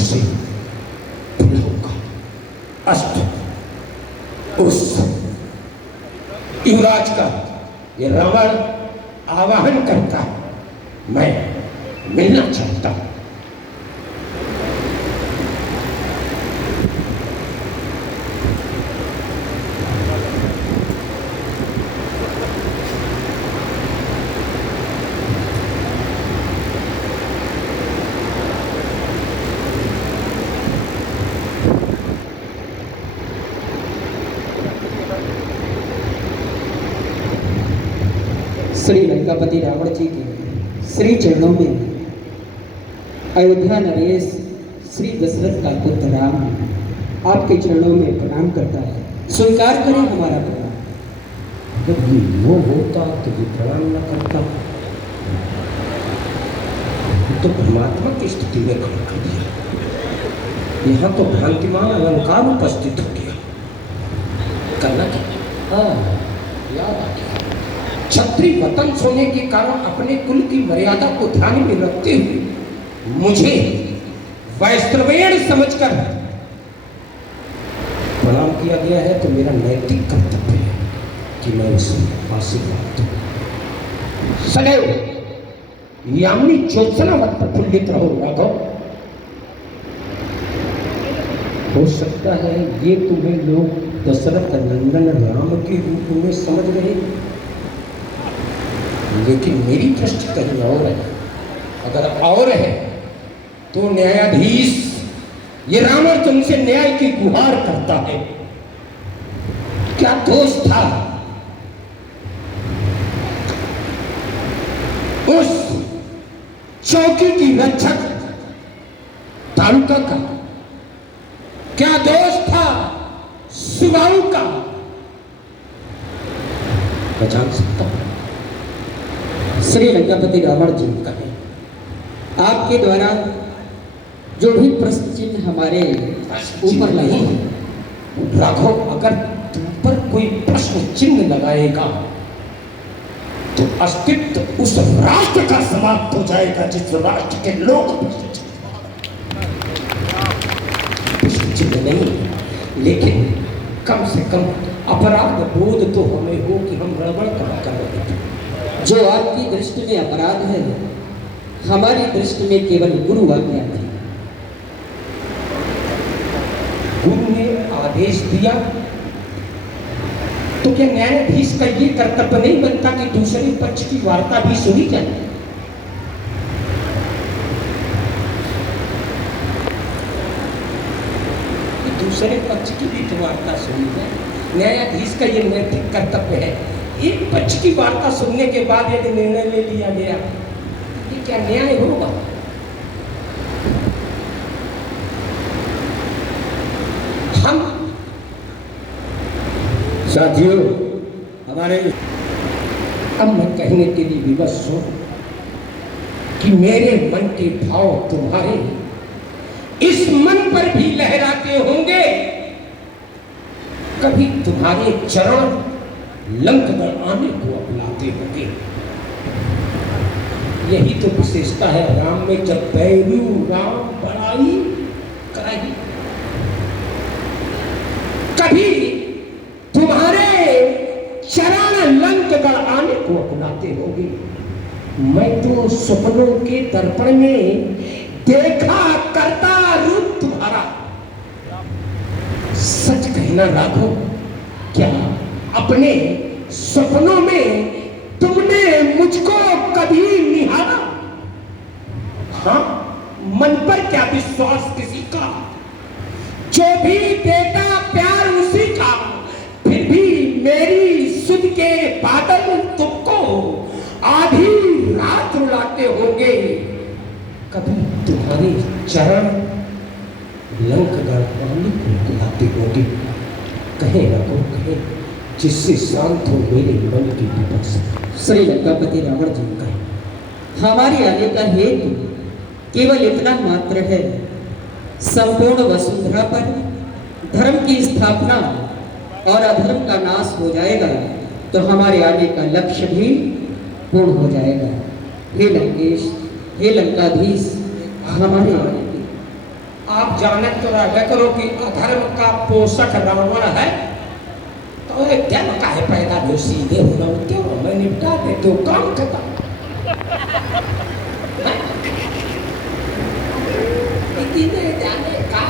उसे फूलों का अष्ट उस युवराज का ये रावण आवाहन करता है, मैं मिलना चाहता हूं। श्री लंकापति रावण जी के श्री चरणों में अयोध्या नरेश श्री दशरथ का पुत्र राम आपके चरणों में प्रणाम करता है। स्वीकार करें हमारा प्रणाम। जब ये वो होता तो ये प्रणाम न करता, तो परमात्मा की स्थिति में खड़ा कर दिया। यहाँ तो भ्रांतिमान अलंकार उपस्थित हो गया। करना क्या? हाँ, याद आ गया। क्षत्रिय वतन होने के कारण अपने कुल की मर्यादा को ध्यान में रखते हुए मुझे वैश्रवेण समझकर प्रणाम किया गया है, तो मेरा नैतिक कर्तव्य है कि मैं उसे आशीर्वाद दूं। सदैव यामिनी ज्योत्सनावत प्रफुल्लित रहो राघव। हो सकता है ये तुम्हें लोग दशरथ नंदन राम के रूप में समझ रहे, लेकिन मेरी दृष्टि कहीं और है। अगर और है तो न्यायाधीश ये रावण तुमसे न्याय की गुहार करता है। क्या दोष था उस चौकी की रक्षक तालुका का? क्या दोष था सुबाऊ का? मैं जान सकता हूं। श्री लंकापति रावण जी कहे, आपके द्वारा जो भी प्रश्न चिन्ह हमारे ऊपर लगे हैं, राघव अगर तुम पर कोई प्रश्न चिन्ह लगाएगा तो अस्तित्व उस राष्ट्र का समाप्त हो जाएगा जिस राष्ट्र के लोग प्रश्न चिन्ह नहीं, लेकिन कम से कम अपराध बोध तो हमें हो कि हम गड़बड़ कर रहे थे। जो आपकी दृष्टि में अपराध है, हमारी दृष्टि में केवल गुरु आज्ञा थी। गुरु ने आदेश दिया तो क्या न्यायाधीश का ये कर्तव्य नहीं बनता कि दूसरे पक्ष की वार्ता भी सुनी जाए? दूसरे पक्ष की भी तो वार्ता सुनी जाए। न्यायाधीश का ये नैतिक कर्तव्य है। एक पक्ष की वार्ता सुनने के बाद यदि निर्णय ले लिया गया, ये क्या न्याय होगा? हम साथियों, हमारे अब मैं कहने के लिए विवश हूं कि मेरे मन के भाव तुम्हारे इस मन पर भी लहराते होंगे। कभी तुम्हारे चरण लंकगढ़ आने को अपनाते होंगे। यही तो विशेषता है राम में, जब बैरू राम बड़ाई कराई। कभी तुम्हारे चरण लंकगढ़ आने को अपनाते होंगे। मैं तो सपनों के दर्पण में देखा करता रूप तुम्हारा। सच कहना राघव, क्या अपने सपनों में तुमने मुझको कभी निहारा? हाँ, मन पर क्या विश्वास किसी का? जो भी देता प्यार उसी का। फिर भी मेरी सुध के बादल तुमको आधी रात रुलाते होंगे। कभी तुम्हारे चरण लंकगढ़ पानी को बुलाते होंगे। कहे ना को कहे, जिससे शांत हो मेरे मन की विपत्ति। श्री लंकापति रावण जी का हमारे आने का हेतु केवल इतना मात्र है, संपूर्ण वसुंधरा पर धर्म की स्थापना और अधर्म का नाश हो जाएगा तो हमारे आने का लक्ष्य भी पूर्ण हो जाएगा। हे लंकेश, हे लंकाधीश, हमारे आप जानत तो रह करो कि अधर्म का पोषक रावण है, तो धर्म का है पैदा जो सीधे होना क्यों मैं निपटा दे तो काम खत्म। इतने जाने का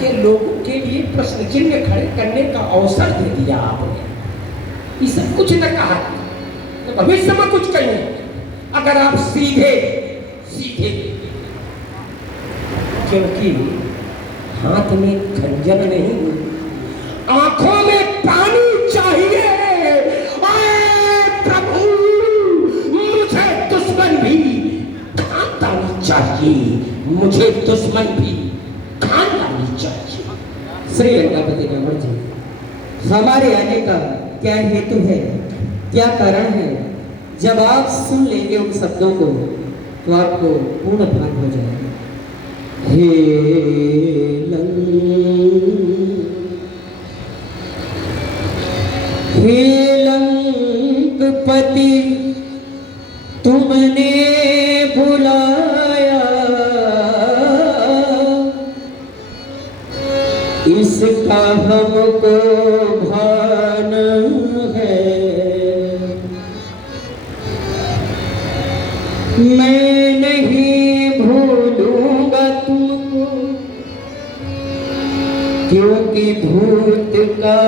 के लोगों के लिए प्रश्न चिन्ह खड़े करने का अवसर दे दिया आपने। ये सब कुछ न कहा तो भविष्य में कुछ कहिए। अगर आप सीधे सीधे, क्योंकि हाथ में खंजर नहीं, आंखों में पानी चाहिए। प्रभु मुझे दुश्मन भी खानदानी चाहिए, मुझे दुश्मन भी खानदानी चाहिए। श्री लंकापति रावण जी, हमारे आने का क्या हेतु है, क्या कारण है? जब आप सुन लेंगे उन शब्दों को तो आपको पूर्ण भान हो जाएगा। हे लंकपति तुमने बुलाया, इसका हमको भान है। मैं नहीं भूलूंगा तुमको, क्योंकि भूत का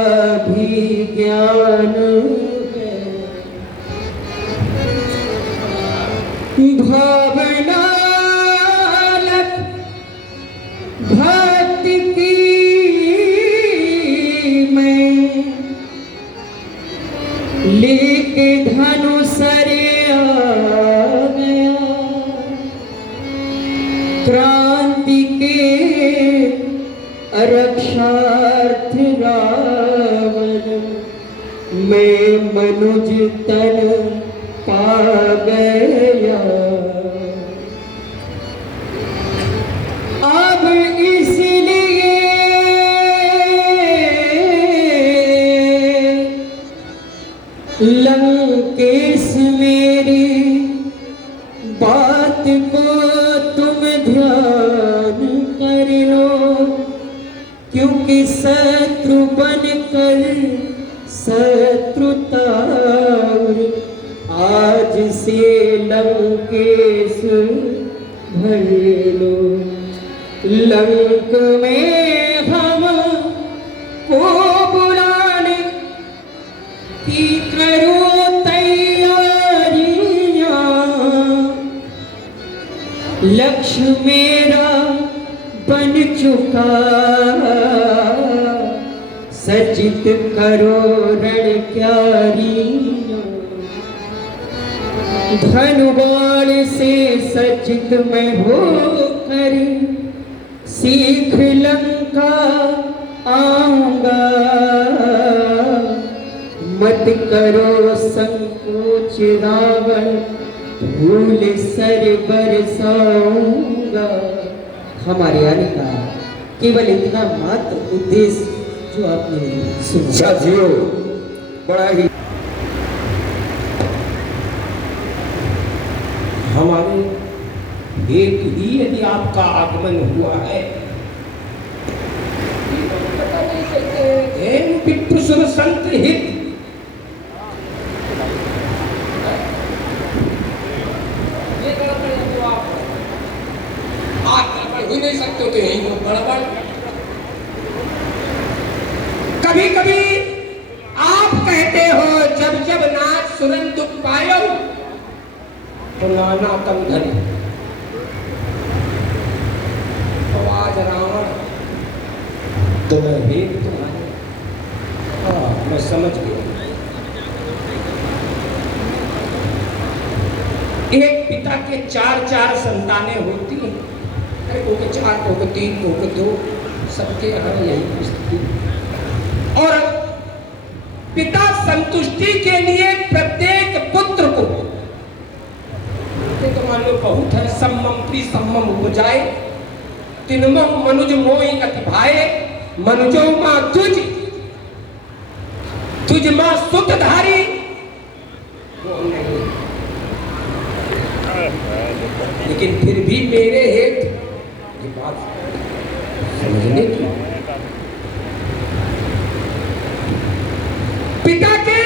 भी ज्ञान है। भावना भक्ति की मैं लेके धनुष आ गया, क्रांति के रक्षार्थ रावण मैं मनुज तन पा गया। अब इसलिए लंकेश मेरी बात को तुम ध्यान कर लो, क्योंकि शत्रु बनकर शत्रुता आज से लंकेश भर लो। लंक में हम को बुलाने की करो तैयारियां, लक्ष्य मेरा बन चुका, सचित करो रण क्यारियां। धनुबाण से सचित मैं होकर सीख लंका आऊंगा, मत करो संकोच रावण धूल सर बरसाऊंगा। हमारे आने का केवल इतना मात्र उद्देश्य जो आपने सुना। साथियों, बड़ा ही हमारे हेतु ही यदि आपका आगमन हुआ है, विप्र संत हित ही नहीं सकते तो यही गड़बड़। कभी कभी आप कहते हो जब जब नाथ सुरन दुख पायो तो नाना तम धरी, तो आज रावण तो मैं भेद तुम्हारे, मैं समझ गया। एक पिता के चार संतानें होती हैं, को के 4, को के 3, को के 2, सबके यहाँ यही स्थिति। और पिता संतुष्टि के लिए प्रत्येक पुत्र को तो मान लो बहुत है, सम्मम प्री सम्मम उपजाए, तिनमम मनुज मोहि अति भाए, मनुजो मां तुझ तुझ मां सुत धारी। वो नहीं, लेकिन फिर भी मेरे हेत समझने की। पिता के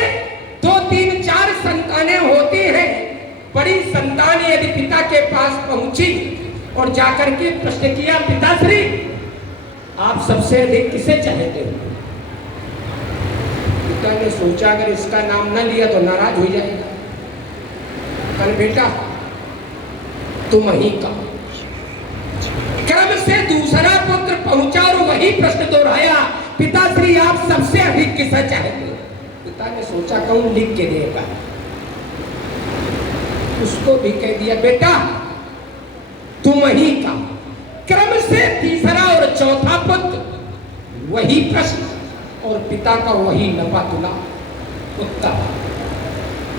2, 3, 4 संतानें होती हैं। बड़ी संतान यदि पिता के पास पहुंची और जाकर के प्रश्न किया, पिताश्री आप सबसे अधिक किसे चाहते हो? पिता ने सोचा अगर इसका नाम न लिया तो नाराज हो जाएगा। कल बेटा तुम ही का। क्रम से दूसरा पुत्र पहुंचा और वही प्रश्न दोहराया, पिताश्री आप सबसे अधिक किसे चाहते हो? पिता ने सोचा कौन लिख के देगा, उसको भी कह दिया बेटा तुम ही का। क्रम से तीसरा और चौथा पुत्र वही प्रश्न और पिता का वही लंबा तुला उत्तर।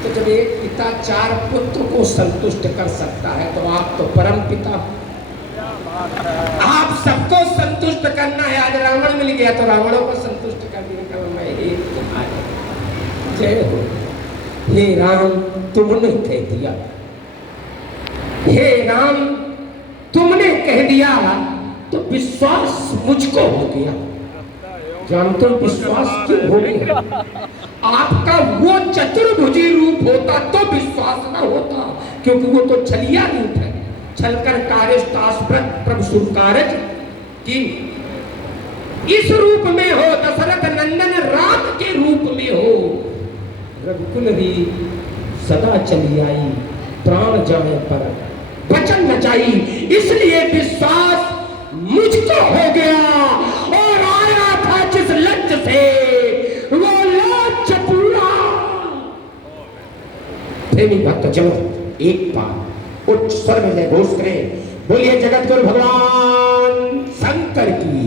तो जब एक पिता 4 पुत्र को संतुष्ट कर सकता है तो आप तो परम पिता, आप सबको संतुष्ट करना है। आज रावण मिल गया तो रावणों को संतुष्ट कर दिया, मैं एक तुम्हारे जय हो। हे राम तुमने कह दिया, हे राम तुमने कह दिया तो विश्वास मुझको हो गया। जानते हो विश्वास क्यों हो गया? आपका वो चतुर्भुजी रूप होता तो विश्वास न होता, क्योंकि वो तो छलिया रूप है। छलकर प्रभु सुरकारज की इस रूप में हो, दशरथ नंदन राम के रूप में हो। रघुकुल री सदा चली आई, प्राण जाने पर वचन न जाई, इसलिए विश्वास मुझको हो गया। और आया था जिस लक्ष्य से वो लक्ष्य पूरा। प्रेमी भक्त जन एक बार उच्च स्वर में घोष करें, बोलिए जगत गुरु भगवान शंकर की।